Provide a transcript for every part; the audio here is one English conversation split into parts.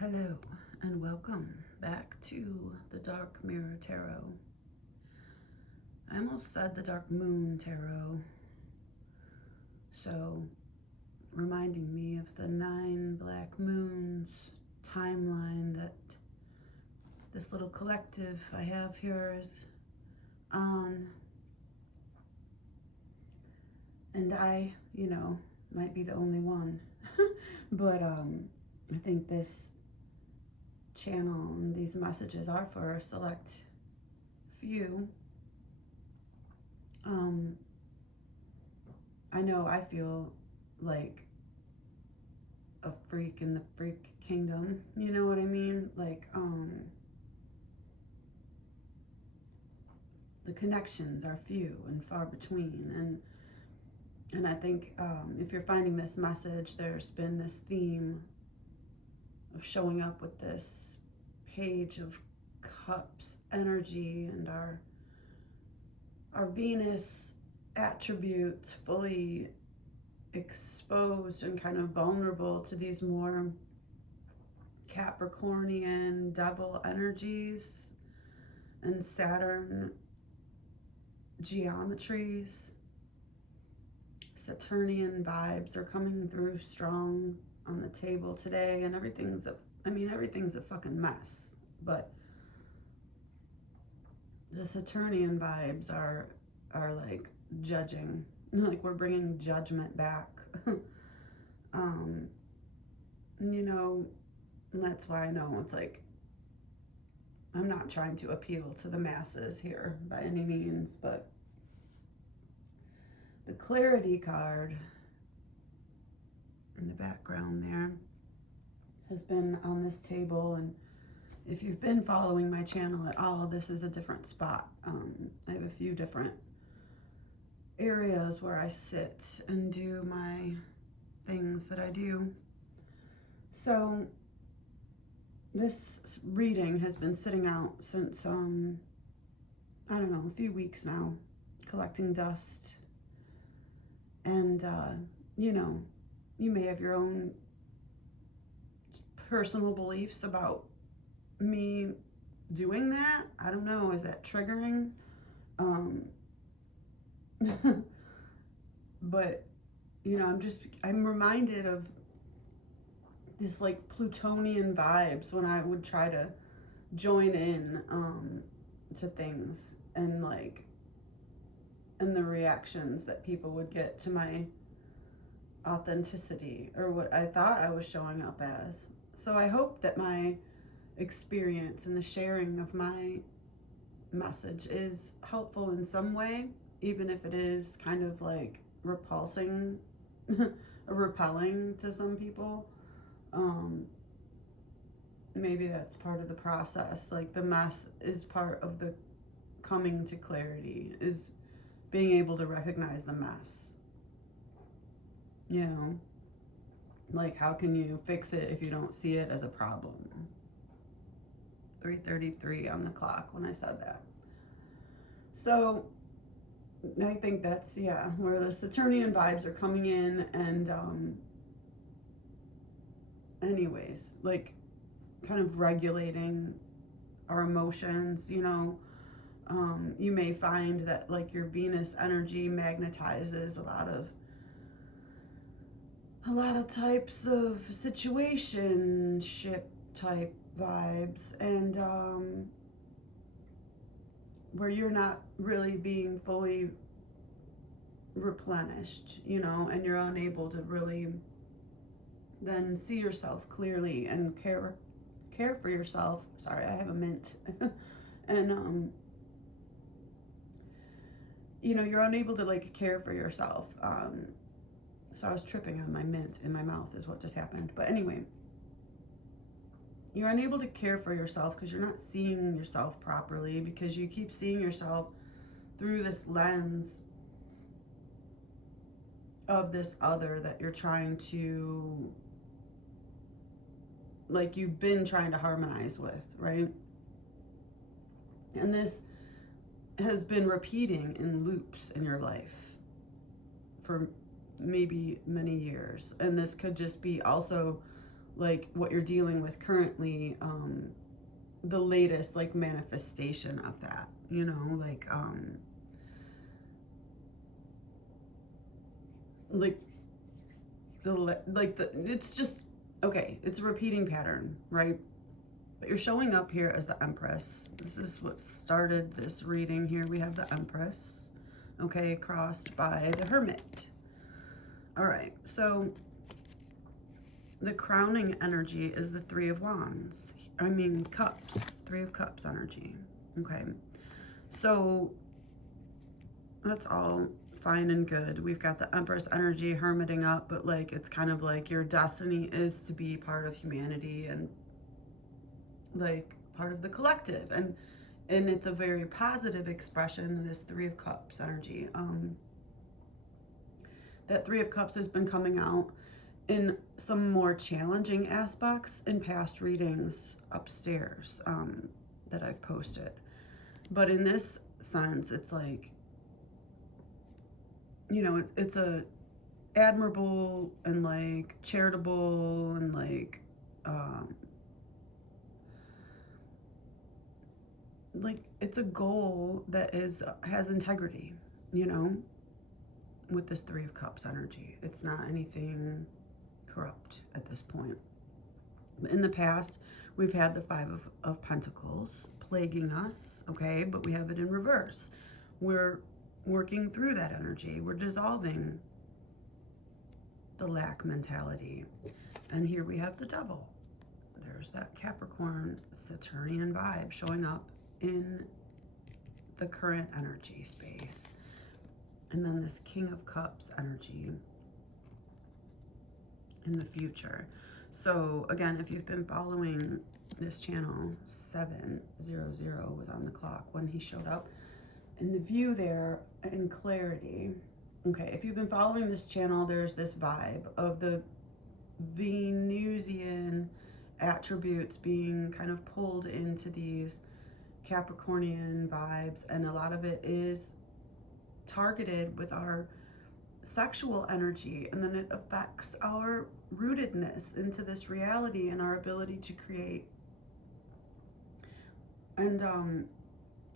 Hello and welcome back to the Dark Mirror Tarot. I almost said the Dark Moon Tarot, so reminding me of the 9 black moons timeline that this little collective I have here is on. And I, might be the only one. But I think this channel and these messages are for a select few. I know I feel like a freak in the freak kingdom, you know what I mean? Like, the connections are few and far between, and I think if you're finding this message, there's been this theme of showing up with this Page of Cups energy and our Venus attributes fully exposed and kind of vulnerable to these more Capricornian devil energies and Saturn geometries. Saturnian vibes are coming through strong on the table today, and everything's a fucking mess, but the Saturnian vibes are like judging, like we're bringing judgment back. That's why I know it's like I'm not trying to appeal to the masses here by any means, but the clarity card in the background there has been on this table, and if you've been following my channel at all, this is a different spot. I have a few different areas where I sit and do my things that I do. So this reading has been sitting out since, I don't know, a few weeks now, collecting dust. And, you may have your own personal beliefs about me doing that. I don't know, is that triggering? But, I'm reminded of this like Plutonian vibes when I would try to join in to things, and the reactions that people would get to my authenticity or what I thought I was showing up as. So I hope that my experience and the sharing of my message is helpful in some way, even if it is kind of like repulsing or repelling to some people. Maybe that's part of the process. Like the mess is part of the coming to clarity, is being able to recognize the mess. Like how can you fix it if you don't see it as a problem? 3:33 on the clock when I said that. So I think that's, where the Saturnian vibes are coming in, and anyways, like kind of regulating our emotions. You may find that like your Venus energy magnetizes a lot of types of situationship type vibes, and where you're not really being fully replenished, and you're unable to really then see yourself clearly and care for yourself. Sorry, I have a mint. And you're unable to like care for yourself. So I was tripping on my mint in my mouth is what just happened. But anyway, you're unable to care for yourself because you're not seeing yourself properly, because you keep seeing yourself through this lens of this other that you're trying to, like, you've been trying to harmonize with, right? And this has been repeating in loops in your life for maybe many years. And this could just be also like what you're dealing with currently, the latest like manifestation of that, you know, like it's just, okay, it's a repeating pattern, right? But you're showing up here as the Empress. This is what started this reading here. We have the Empress, okay, crossed by the Hermit. All right, so the crowning energy is the Three of Wands. I mean, Cups, Three of Cups energy. Okay, so that's all fine and good. We've got the Empress energy hermiting up, but like it's kind of like your destiny is to be part of humanity and like part of the collective, and it's a very positive expression, this Three of Cups energy. That Three of Cups has been coming out in some more challenging aspects in past readings upstairs, that I've posted. But in this sense, it's like, you know, it's a admirable and like charitable and like it's a goal that has integrity, you know, with this Three of Cups energy. It's not anything corrupt at this point. In the past, we've had the Five of Pentacles plaguing us, okay, but we have it in reverse. We're working through that energy. We're dissolving the lack mentality. And here we have the Devil. There's that Capricorn Saturnian vibe showing up in the current energy space. And then this King of Cups energy in the future. So again, if you've been following this channel, 700 was on the clock when he showed up. In the view there, in clarity, okay, if you've been following this channel, there's this vibe of the Venusian attributes being kind of pulled into these Capricornian vibes, and a lot of it is targeted with our sexual energy, and then it affects our rootedness into this reality and our ability to create. And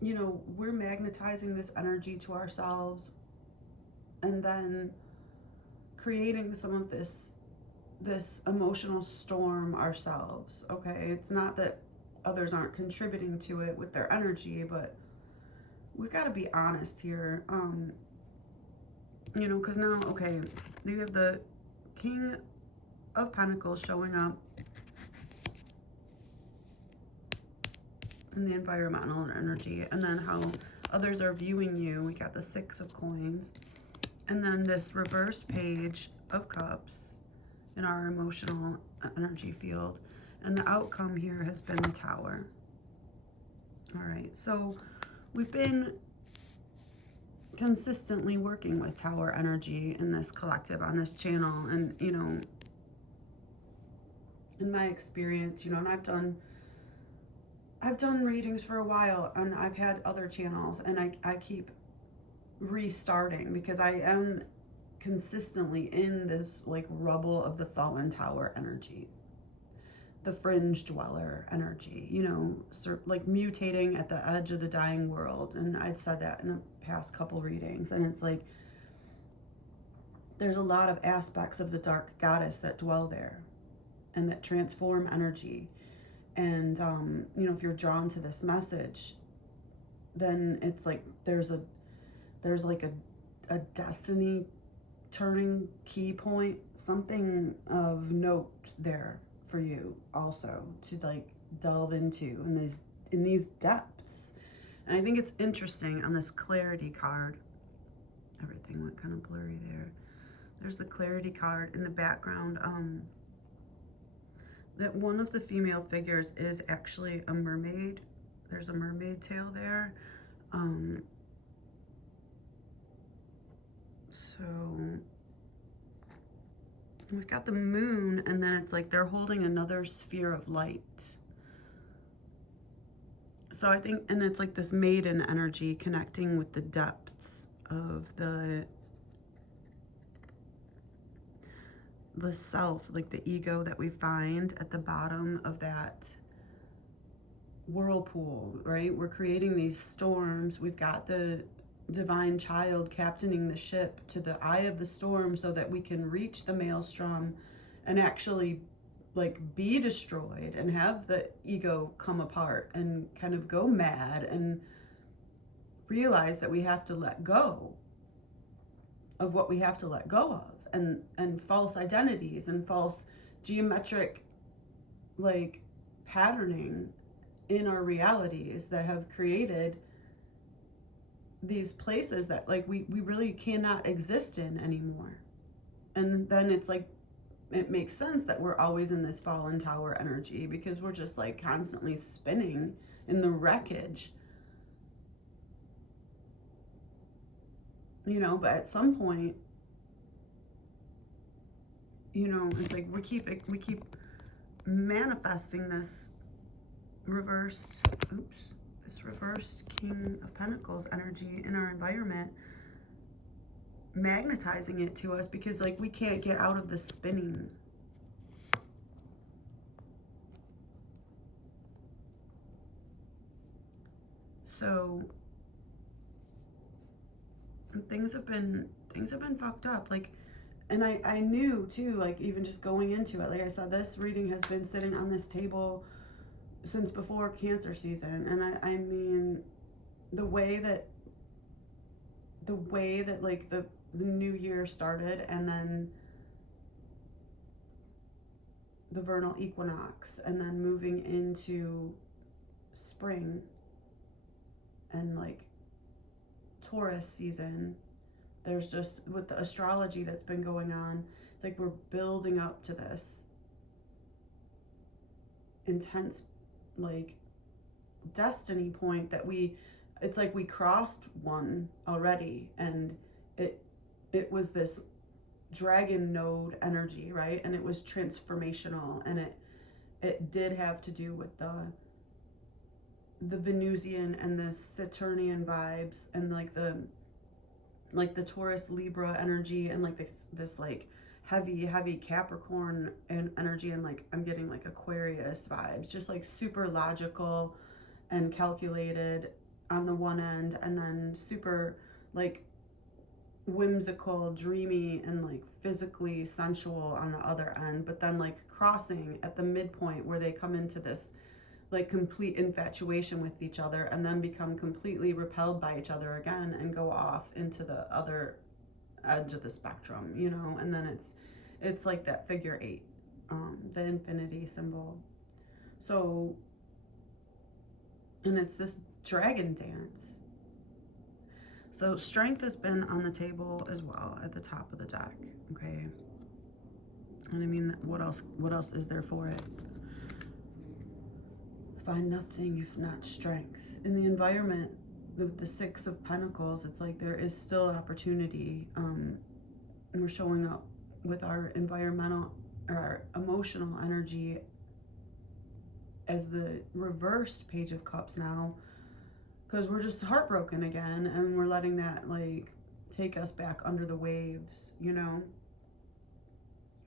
you know, we're magnetizing this energy to ourselves and then creating some of this emotional storm ourselves, okay? It's not that others aren't contributing to it with their energy, but we've got to be honest here. You know, because now, okay, you have the King of Pentacles showing up in the environmental energy, and then how others are viewing you. We got the Six of Coins, and then this reverse Page of Cups in our emotional energy field, and the outcome here has been the Tower. All right, so we've been consistently working with Tower energy in this collective on this channel, and you know, in my experience, you know, and I've done readings for a while, and I've had other channels, and I keep restarting because I am consistently in this like rubble of the fallen tower energy, the fringe dweller energy, you know, sort like mutating at the edge of the dying world. And I'd said that in the past couple readings, and it's like there's a lot of aspects of the dark goddess that dwell there and that transform energy. And you know, if you're drawn to this message, then it's like there's like a destiny turning key point, something of note there for you also to like delve into in these depths. And I think it's interesting on this clarity card, everything went kind of blurry there. There's the clarity card in the background, that one of the female figures is actually a mermaid. There's a mermaid tail there. So we've got the moon, and then it's like they're holding another sphere of light. So I think, and it's like this maiden energy connecting with the depths of the the self, like the ego that we find at the bottom of that whirlpool, right? We're creating these storms. We've got the divine child captaining the ship to the eye of the storm so that we can reach the maelstrom and actually like be destroyed and have the ego come apart and kind of go mad and realize that we have to let go of what we have to let go of, and false identities and false geometric like patterning in our realities that have created these places that like we really cannot exist in anymore. And then it's like it makes sense that we're always in this fallen tower energy, because we're just like constantly spinning in the wreckage, you know. But at some point, you know, it's like we keep manifesting this reversed King of Pentacles energy in our environment, magnetizing it to us, because like we can't get out of the spinning. So things have been fucked up. Like, and I knew too, like even just going into it, like I said, this reading has been sitting on this table since before Cancer season. And I mean, the way that like the new year started, and then the vernal equinox, and then moving into spring and like Taurus season, there's just, with the astrology that's been going on, it's like we're building up to this intense like destiny point that it's like we crossed one already, and it was this dragon node energy, right? And it was transformational, and it did have to do with the Venusian and the Saturnian vibes, and like the Taurus Libra energy, and like this like heavy Capricorn and energy, and like I'm getting like Aquarius vibes, just like super logical and calculated on the one end, and then super like whimsical, dreamy, and like physically sensual on the other end. But then like crossing at the midpoint where they come into this like complete infatuation with each other, and then become completely repelled by each other again and go off into the other edge of the spectrum, you know. And then it's like that figure 8, the infinity symbol. So, and it's this dragon dance. So strength has been on the table as well at the top of the deck, okay? And I mean, what else is there for it? Find nothing if not strength. In the environment, the 6 of Pentacles, it's like there is still opportunity. And we're showing up with our environmental or our emotional energy as the reversed Page of Cups now, because we're just heartbroken again, and we're letting that like take us back under the waves, you know,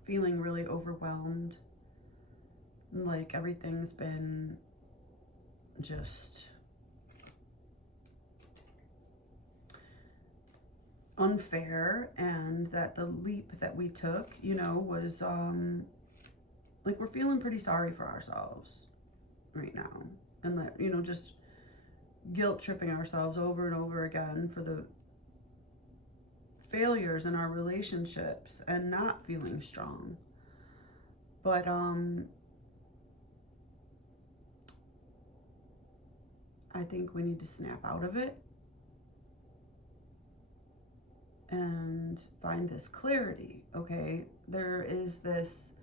feeling really overwhelmed, like everything's been just unfair, and that the leap that we took, you know, was like we're feeling pretty sorry for ourselves right now, and that, you know, just guilt tripping ourselves over and over again for the failures in our relationships and not feeling strong. But I think we need to snap out of it and find this clarity, okay? There is this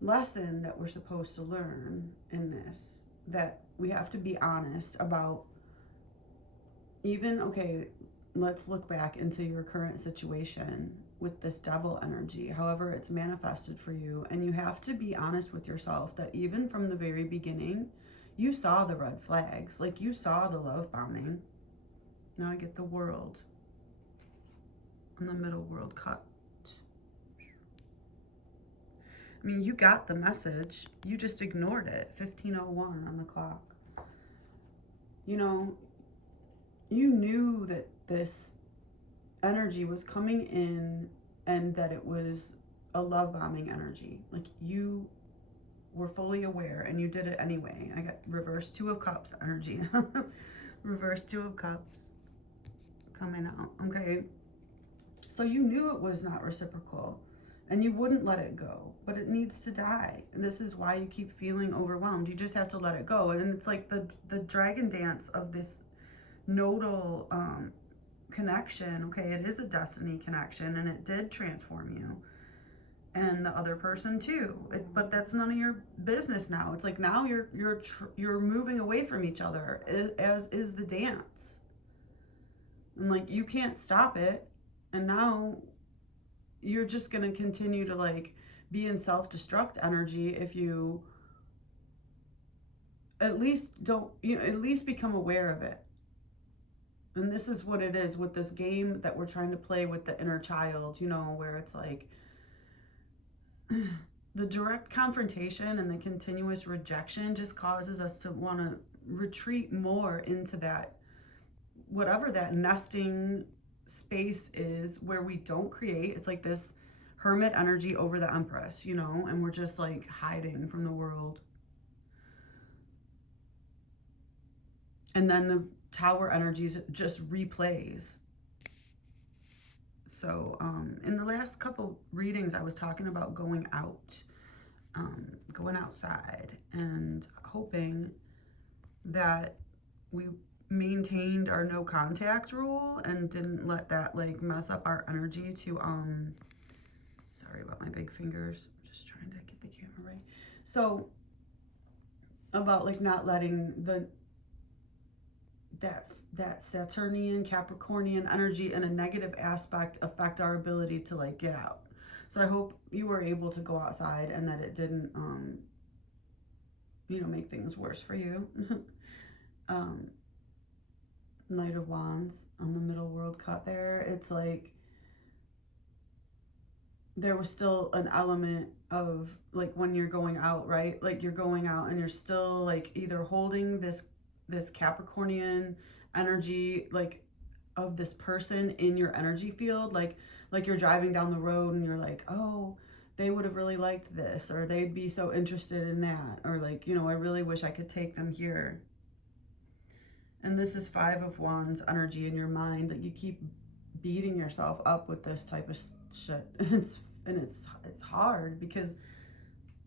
lesson that we're supposed to learn in this, that we have to be honest about. Even, okay, let's look back into your current situation with this devil energy, however it's manifested for you, and you have to be honest with yourself that even from the very beginning, you saw the red flags, like you saw the love bombing. Now I get the World, and the middle world cut. I mean, you got the message. You just ignored it. 15:01 on the clock. You know, you knew that this energy was coming in and that it was a love bombing energy. Like, you were fully aware and you did it anyway. I got reverse 2 of Cups energy. Reverse 2 of Cups coming out. Okay. So you knew it was not reciprocal and you wouldn't let it go, but it needs to die. And this is why you keep feeling overwhelmed. You just have to let it go. And it's like the dragon dance of this nodal connection. Okay, it is a destiny connection and it did transform you and the other person too. But that's none of your business now. It's like now you're moving away from each other, as is the dance. And like, you can't stop it. And now you're just going to continue to like be in self-destruct energy if you at least at least become aware of it. And this is what it is with this game that we're trying to play with the inner child, where it's like the direct confrontation and the continuous rejection just causes us to want to retreat more into that, whatever that nesting space is where we don't create. It's like this hermit energy over the Empress, and we're just like hiding from the world. And then the Tower energies just replays. So in the last couple readings, I was talking about going out, going outside, and hoping that we maintained our no contact rule and didn't let that like mess up our energy to sorry about my big fingers, I'm just trying to get the camera right. So about like not letting that Saturnian Capricornian energy in a negative aspect affect our ability to like get out. So I hope you were able to go outside and that it didn't make things worse for you. Knight of Wands on the middle world cut there. It's like there was still an element of like when you're going out, right? Like you're going out and you're still like either holding this Capricornian energy like of this person in your energy field, like you're driving down the road and you're like, oh, they would have really liked this, or they'd be so interested in that, or like, I really wish I could take them here. And this is 5 of Wands energy in your mind that you keep beating yourself up with this type of shit. It's hard because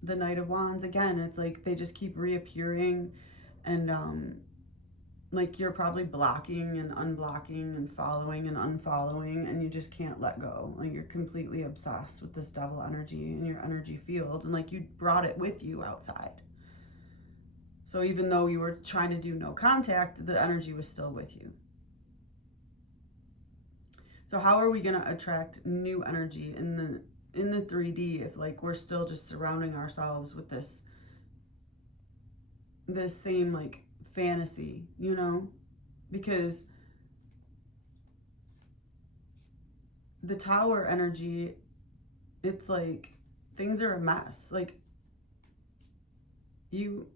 the Knight of Wands, again, it's like they just keep reappearing, and like you're probably blocking and unblocking and following and unfollowing, and you just can't let go. Like you're completely obsessed with this devil energy in your energy field, and like you brought it with you outside. So even though you were trying to do no contact, the energy was still with you. So how are we going to attract new energy in the 3D if like we're still just surrounding ourselves with this same like fantasy, because the Tower energy, it's like things are a mess. Like you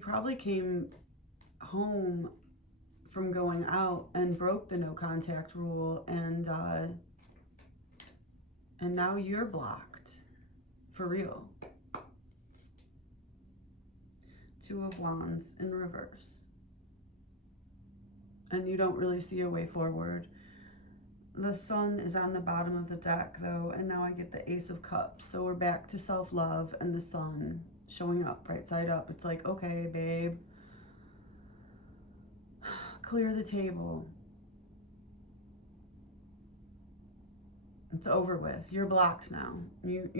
probably came home from going out and broke the no contact rule, and now you're blocked for real. 2 of Wands in reverse, and you don't really see a way forward. The Sun is on the bottom of the deck though, and now I get the Ace of Cups. So we're back to self-love and the Sun showing up right side up. It's like, okay, babe, clear the table. It's over with. You're blocked now. You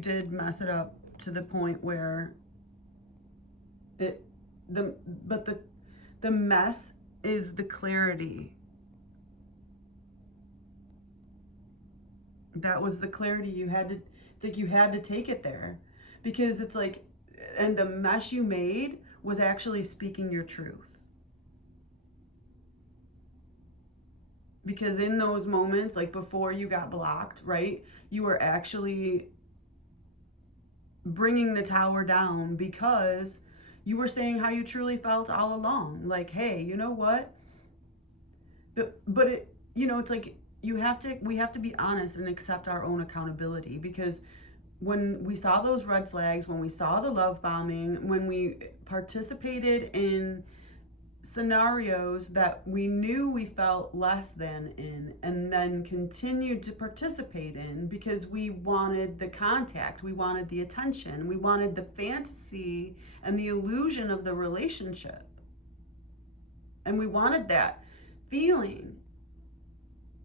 did mess it up to the point where the mess is the clarity. That was the clarity you had to, it's like you had to take it there, because it's like, and the mess you made was actually speaking your truth. Because in those moments, like before you got blocked, right, you were actually bringing the tower down because you were saying how you truly felt all along. Like, hey, you know what? But it, it's like we have to be honest and accept our own accountability, because when we saw those red flags, when we saw the love bombing, when we participated in scenarios that we knew we felt less than in, and then continued to participate in because we wanted the contact, we wanted the attention, we wanted the fantasy and the illusion of the relationship, and we wanted that feeling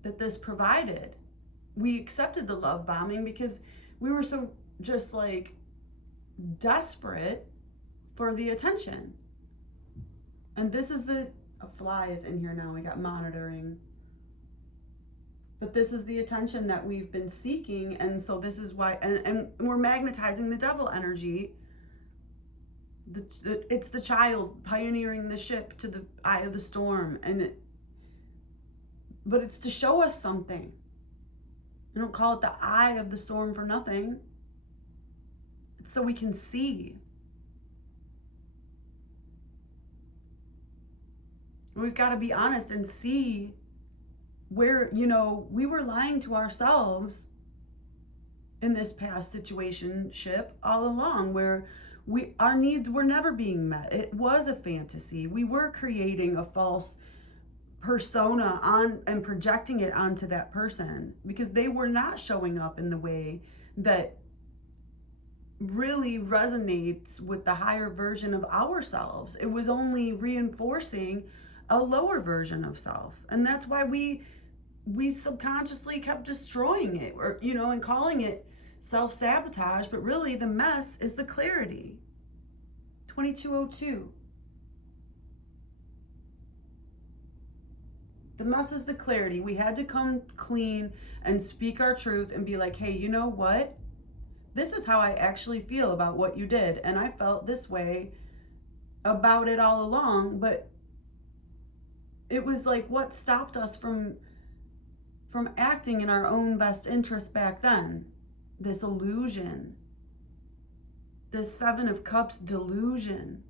that this provided. We accepted the love bombing because we were so just like desperate for the attention. And this is a fly is in here now. We got monitoring. But this is the attention that we've been seeking. And so this is why, and we're magnetizing the devil energy. It's the child pioneering the ship to the eye of the storm. But it's to show us something. You don't call it the eye of the storm for nothing. It's so we can see. We've got to be honest and see where, we were lying to ourselves in this past situationship all along, where our needs were never being met. It was a fantasy. We were creating a false persona on and projecting it onto that person because they were not showing up in the way that really resonates with the higher version of ourselves. It was only reinforcing a lower version of self. And that's why we subconsciously kept destroying it, or and calling it self-sabotage, but really the mess is the clarity. 2202. The mess is the clarity. We had to come clean and speak our truth and be like, hey, you know what? This is how I actually feel about what you did. And I felt this way about it all along, but it was like what stopped us from acting in our own best interest back then. This illusion. This Seven of Cups delusion.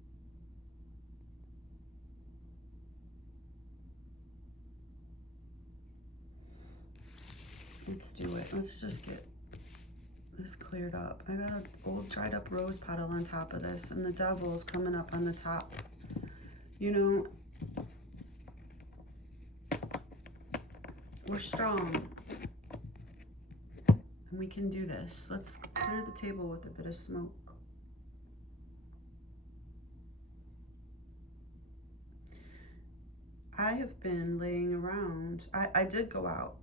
Let's do it. Let's just get this cleared up. I got an old dried up rose petal on top of this, and the devil's coming up on the top. We're strong. And we can do this. Let's clear the table with a bit of smoke. I have been laying around. I did go out.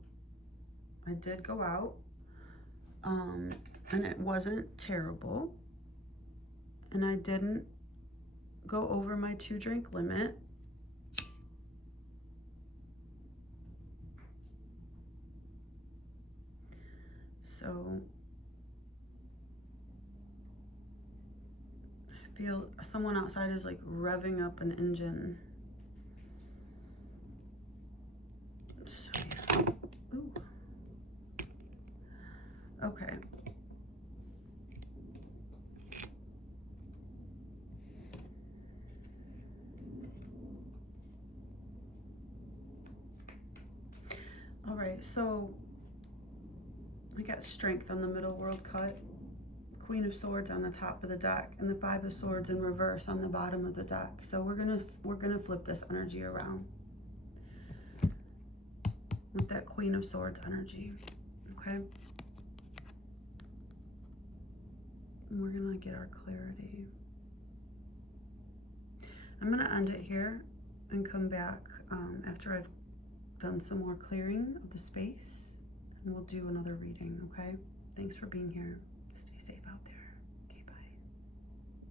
And it wasn't terrible. And I didn't go over my 2-drink limit. So I feel someone outside is like revving up an engine. So yeah. Ooh. Okay. All right, so I got strength on the middle world cut, Queen of Swords on the top of the deck, and the 5 of Swords in reverse on the bottom of the deck. So we're gonna flip this energy around with that Queen of Swords energy, okay? And we're gonna get our clarity. I'm gonna end it here and come back after I've done some more clearing of the space, and we'll do another reading, okay? Thanks for being here. Stay safe out there.